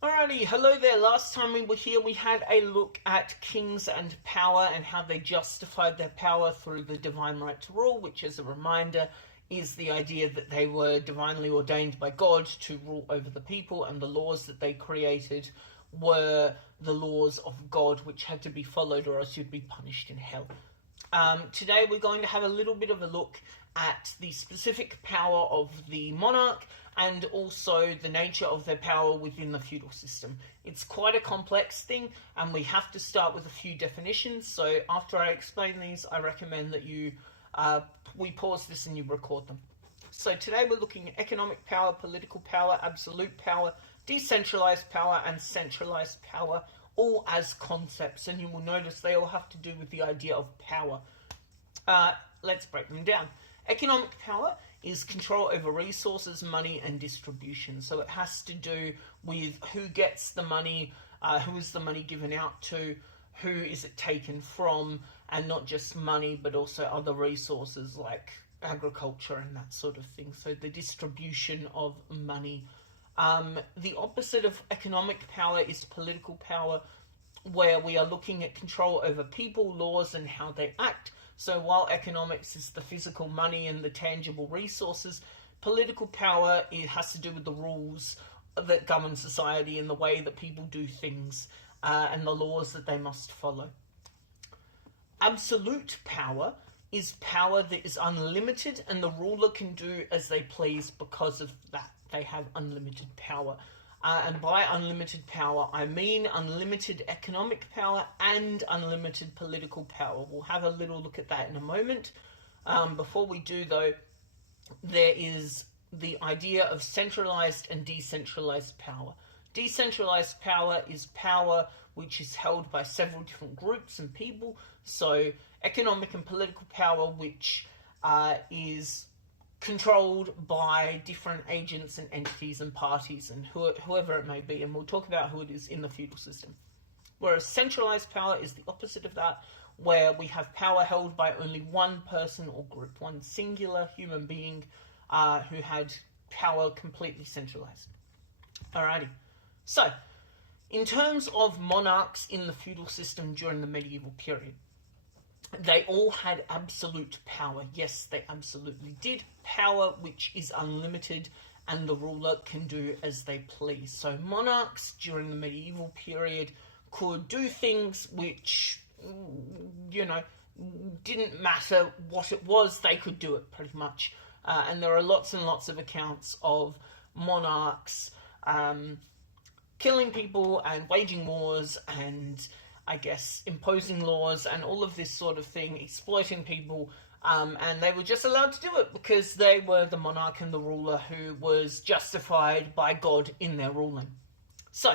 Alrighty, hello there. Last time we were here, we had a look at kings and power and how they justified their power through the divine right to rule, which, as a reminder, is the idea that they were divinely ordained by God to rule over the people, and the laws that they created were the laws of God, which had to be followed or else you'd be punished in hell. Today we're going to have a little bit of a look at the specific power of the monarch and also the nature of their power within the feudal system. It's quite a complex thing, and we have to start with a few definitions. So after I explain these, I recommend that we pause this and you record them. So today we're looking at economic power, political power, absolute power, decentralized power, and centralized power, all as concepts, and you will notice they all have to do with the idea of power. Let's break them down. Economic power is control over resources, money, and distribution. So it has to do with who gets the money, who is the money given out to, who is it taken from, and not just money, but also other resources like agriculture and that sort of thing. So the distribution of money. The opposite of economic power is political power, where we are looking at control over people, laws, and how they act. So while economics is the physical money and the tangible resources, political power, it has to do with the rules that govern society and the way that people do things, and the laws that they must follow. Absolute power is power that is unlimited, and the ruler can do as they please because of that. They have unlimited power. And by unlimited power, I mean unlimited economic power and unlimited political power. We'll have a little look at that in a moment. Before we do, though, there is the idea of centralized and decentralized power. Decentralized power is power which is held by several different groups and people. So economic and political power, which is controlled by different agents and entities and parties and whoever it may be, and we'll talk about who it is in the feudal system. Whereas centralized power is the opposite of that, where we have power held by only one person or group, one singular human being who had power completely centralized. Alrighty, so in terms of monarchs in the feudal system during the medieval period, they all had absolute power. Yes, they absolutely did. Power which is unlimited, and the ruler can do as they please. So monarchs during the medieval period could do things which, didn't matter what it was, they could do it pretty much. And there are lots and lots of accounts of monarchs killing people and waging wars and, I guess, imposing laws and all of this sort of thing, exploiting people, and they were just allowed to do it because they were the monarch and the ruler who was justified by God in their ruling. So,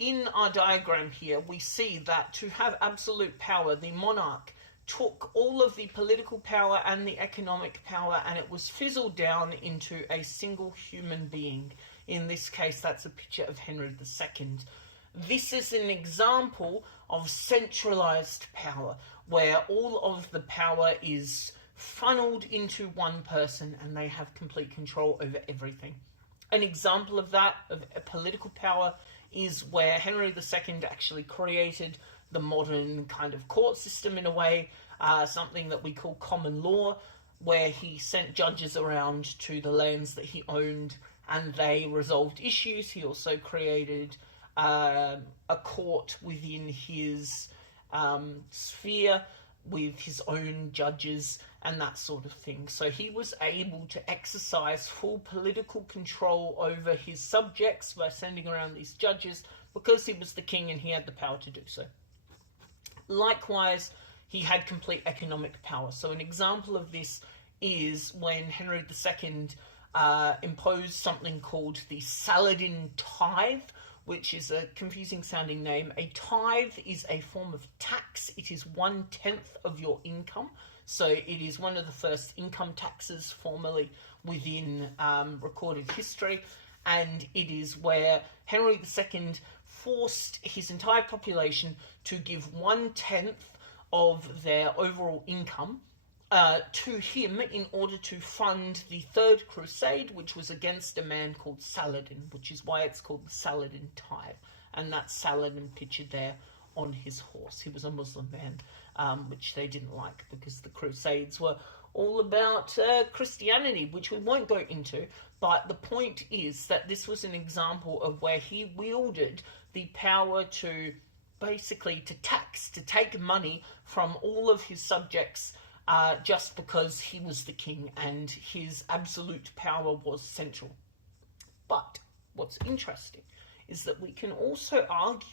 in our diagram here, we see that to have absolute power, the monarch took all of the political power and the economic power, and it was fizzled down into a single human being. In this case, that's a picture of Henry II. This is an example of centralized power, where all of the power is funneled into one person and they have complete control over everything. An example of that, of a political power, is where Henry II actually created the modern kind of court system in a way, something that we call common law, where he sent judges around to the lands that he owned and they resolved issues. He also created a court within his sphere with his own judges and that sort of thing. So he was able to exercise full political control over his subjects by sending around these judges because he was the king and he had the power to do so. Likewise, he had complete economic power. So an example of this is when Henry II imposed something called the Saladin tithe, which is a confusing sounding name. A tithe is a form of tax. It is 1/10 of your income. So it is one of the first income taxes formally within recorded history. And it is where Henry II forced his entire population to give 1/10 of their overall income to him in order to fund the Third Crusade, which was against a man called Saladin, which is why it's called the Saladin Tide. And that's Saladin pictured there on his horse. He was a Muslim man, which they didn't like because the Crusades were all about Christianity, which we won't go into. But the point is that this was an example of where he wielded the power to basically to tax, to take money from all of his subjects just because he was the king and his absolute power was central. But what's interesting is that we can also argue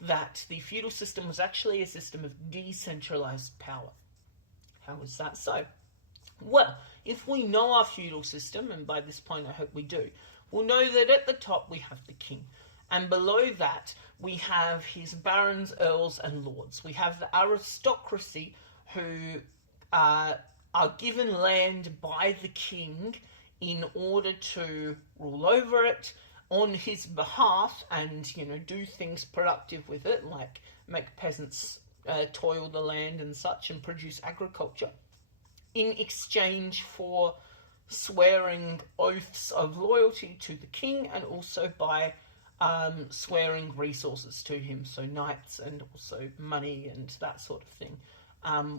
that the feudal system was actually a system of decentralized power. How is that so? Well, if we know our feudal system, and by this point I hope we do, we'll know that at the top we have the king. And below that, we have his barons, earls, and lords. We have the aristocracy who are given land by the king in order to rule over it on his behalf and, do things productive with it, like make peasants toil the land and such and produce agriculture, in exchange for swearing oaths of loyalty to the king and also by swearing resources to him, so knights and also money and that sort of thing.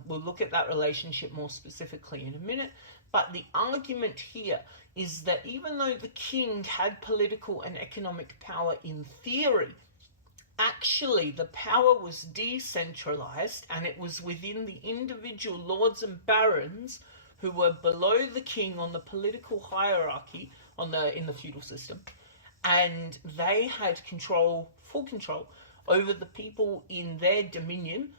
We'll look at that relationship more specifically in a minute, but the argument here is that even though the king had political and economic power in theory, actually the power was decentralized and it was within the individual lords and barons who were below the king on the political hierarchy in the feudal system, and they had full control over the people in their dominion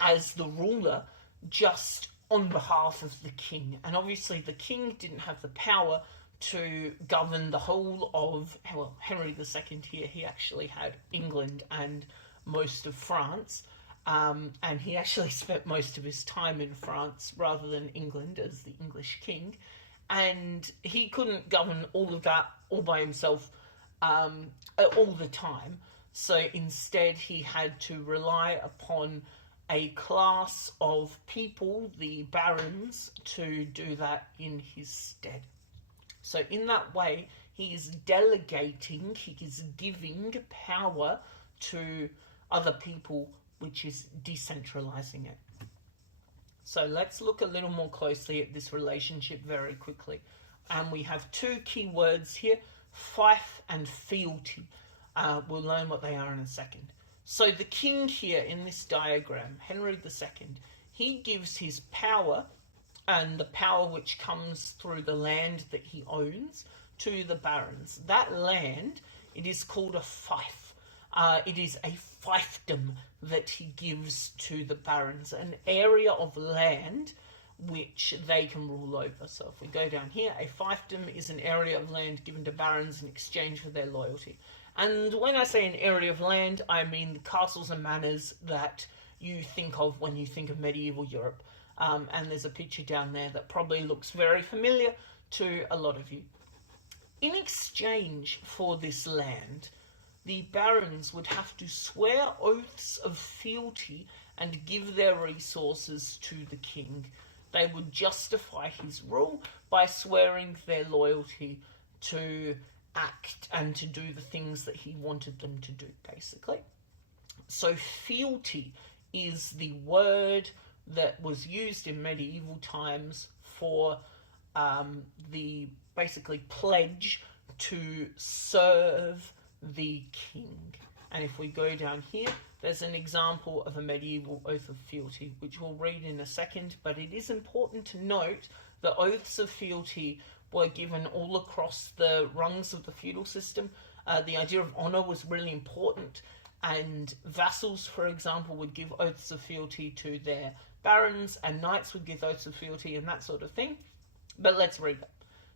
as the ruler, just on behalf of the king. And obviously the king didn't have the power to govern the whole of, Henry II here, he actually had England and most of France, and he actually spent most of his time in France rather than England as the English king, and he couldn't govern all of that all by himself all the time. So instead he had to rely upon a class of people, the barons, to do that in his stead. So in that way, he is delegating, he is giving power to other people, which is decentralizing it. So let's look a little more closely at this relationship very quickly. And we have two key words here, fief and fealty. We'll learn what they are in a second. So the king here in this diagram, Henry II, he gives his power, and the power which comes through the land that he owns, to the barons. That land, it is called a fief. It is a fiefdom that he gives to the barons, an area of land which they can rule over. So if we go down here, a fiefdom is an area of land given to barons in exchange for their loyalty. And when I say an area of land, I mean the castles and manors that you think of when you think of medieval Europe. And there's a picture down there that probably looks very familiar to a lot of you. In exchange for this land, the barons would have to swear oaths of fealty and give their resources to the king. They would justify his rule by swearing their loyalty to act and to do the things that he wanted them to do, basically. So fealty is the word that was used in medieval times for the basically pledge to serve the king. And if we go down here, there's an example of a medieval oath of fealty, which we'll read in a second, but it is important to note that oaths of fealty were given all across the rungs of the feudal system. The idea of honour was really important, and vassals, for example, would give oaths of fealty to their barons, and knights would give oaths of fealty and that sort of thing. But let's read it.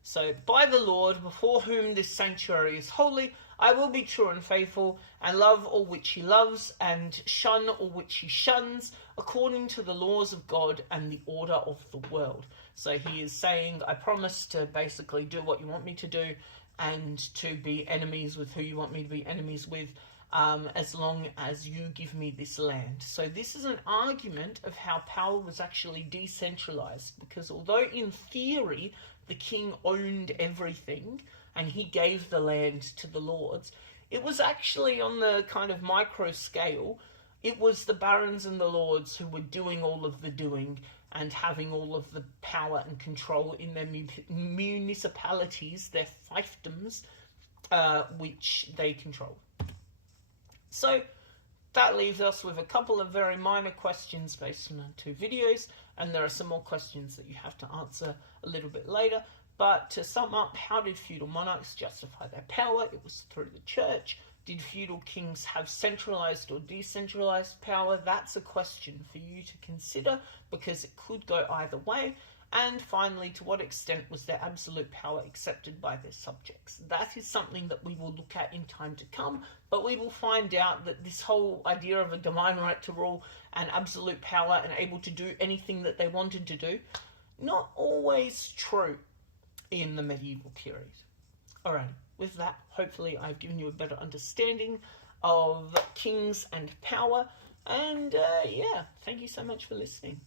So, by the Lord, before whom this sanctuary is holy, I will be true and faithful, and love all which he loves, and shun all which he shuns, according to the laws of God and the order of the world. So he is saying, I promise to basically do what you want me to do, and to be enemies with who you want me to be enemies with, as long as you give me this land. So this is an argument of how power was actually decentralized, because although in theory the king owned everything and he gave the land to the lords, it was actually on the kind of micro scale. It was the barons and the lords who were doing all of the doing and having all of the power and control in their municipalities, their fiefdoms, which they controlled. So that leaves us with a couple of very minor questions based on 2 videos, and there are some more questions that you have to answer a little bit later. But to sum up, how did feudal monarchs justify their power? It was through the church. Did feudal kings have centralized or decentralized power? That's a question for you to consider, because it could go either way. And finally, to what extent was their absolute power accepted by their subjects? That is something that we will look at in time to come, but we will find out that this whole idea of a divine right to rule and absolute power and able to do anything that they wanted to do, not always true in the medieval period. Alright, with that, hopefully I've given you a better understanding of kings and power, and yeah, thank you so much for listening.